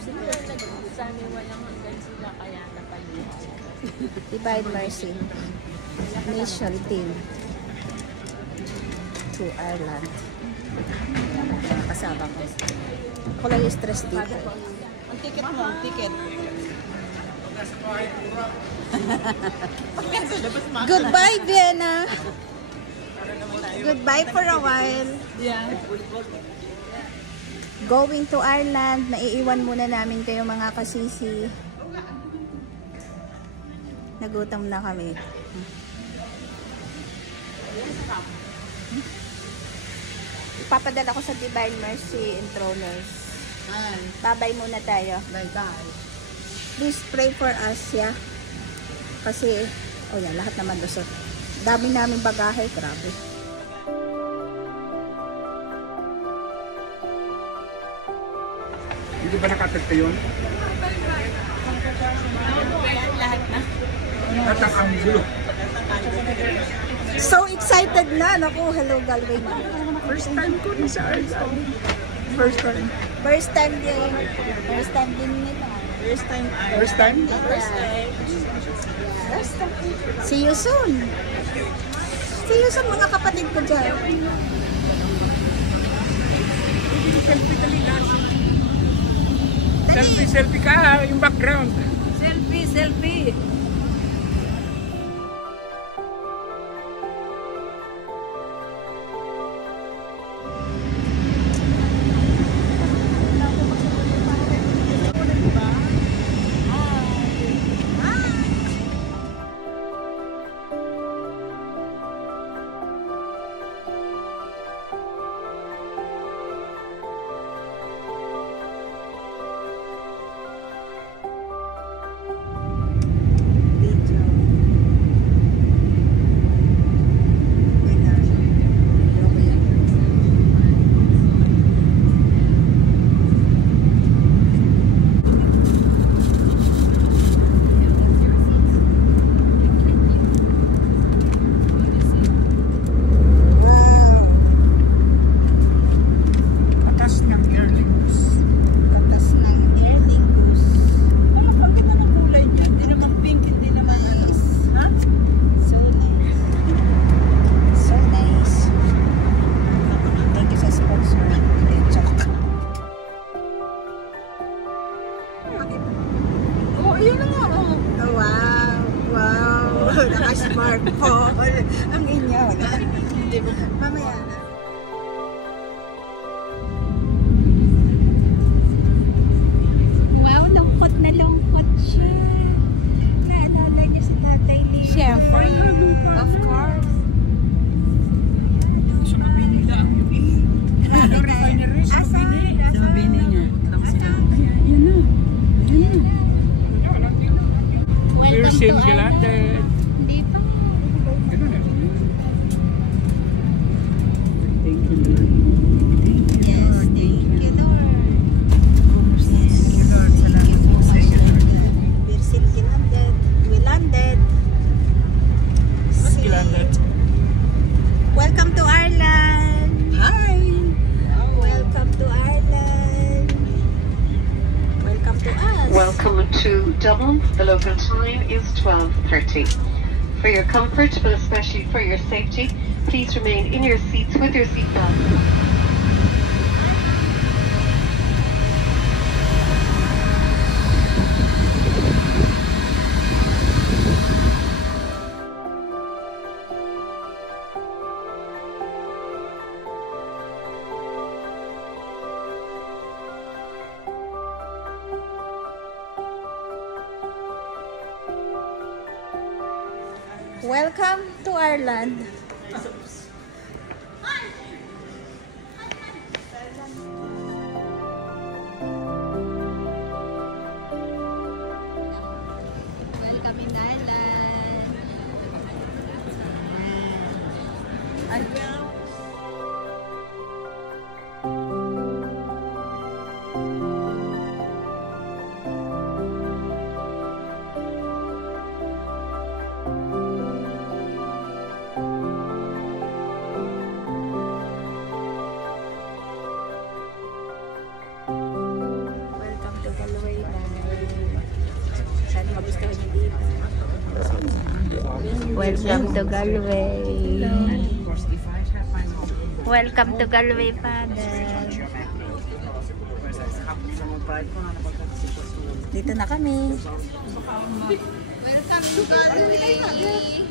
Siguro nagsabi walang hanggan sila kaya napaluhan. Divine Mercy. Mission team. To Ireland. Mga kasama ko. Ako lang yung stress dito. Ang ticket mo, ticket. Goodbye, Vienna. Goodbye for a while. Yeah. Going to Ireland. Naiiwan muna namin kayo mga kasisi. Nagutom na kami. Ipapadala ko sa Divine Mercy Enthroners. Bye-bye muna tayo. Bye-bye. Please pray for us, yeah. Kasi, oh yan, lahat naman lusot. Dami namin bagahe, grabe. Hindi ba nakatagta yun? Lahat na. Tatak ang gulo. So excited na. Naku, hello Galway na. First time ko na sa Ireland. First time. First time din. First time din nila. First time. First time? First time. First time. See you soon. See you soon mga kapatid ko dyan. Selfie talaga. Selfie ka, yung background. Selfie. Naka-smartphone. Ang inyo. Mamaya na. Wow, lungkot na lungkot siya. Naalala niyo si Tatay Lee. Siyempre. Of course. Sa mabini lang yun eh. Refinery sa mabini. Sa mabini niya. Yan na. We're single-handed. Dito. Thank you, Lord. Yes, thank you, Lord. We're single-handed. We landed. Single-handed. Welcome to Ireland. Hi! Welcome to Ireland. Welcome to us. Welcome to Dublin. The local time is 12:30. For your comfort, but especially for your safety, please remain in your seats with your seatbelt. Welcome to Ireland. Welcome in Ireland. Welcome to Galway. Welcome to Galway, Father. Dito na kami. Welcome to Galway!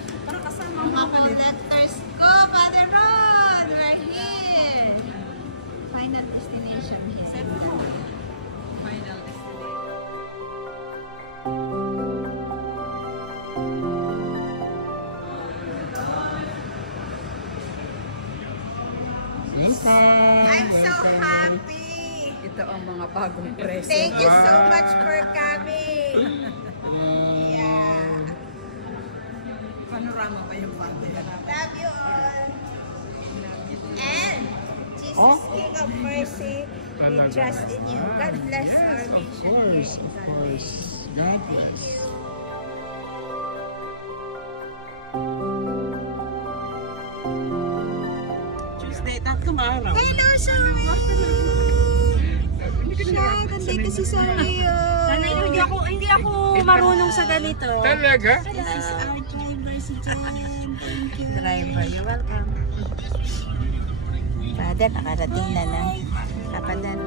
Mga collectors ko, Father Ron! We're here! Final destination. He said, final destination. I'm so happy! Ito ang mga bagong presyo. Thank you so much for coming! Yeah! Panorama pa yung Father. Love you all! And Jesus, King of Mercy, we trust in you. God bless our mission. Of course. God bless. Tuesday, tatlong araw. Hello, Sorry! Siya, nandito si Sorry. Hindi ako marunong sa ganito. Talaga? This is our driver, si John. Thank you. Driver, you're welcome. Father, nakarating na na. Kapadan.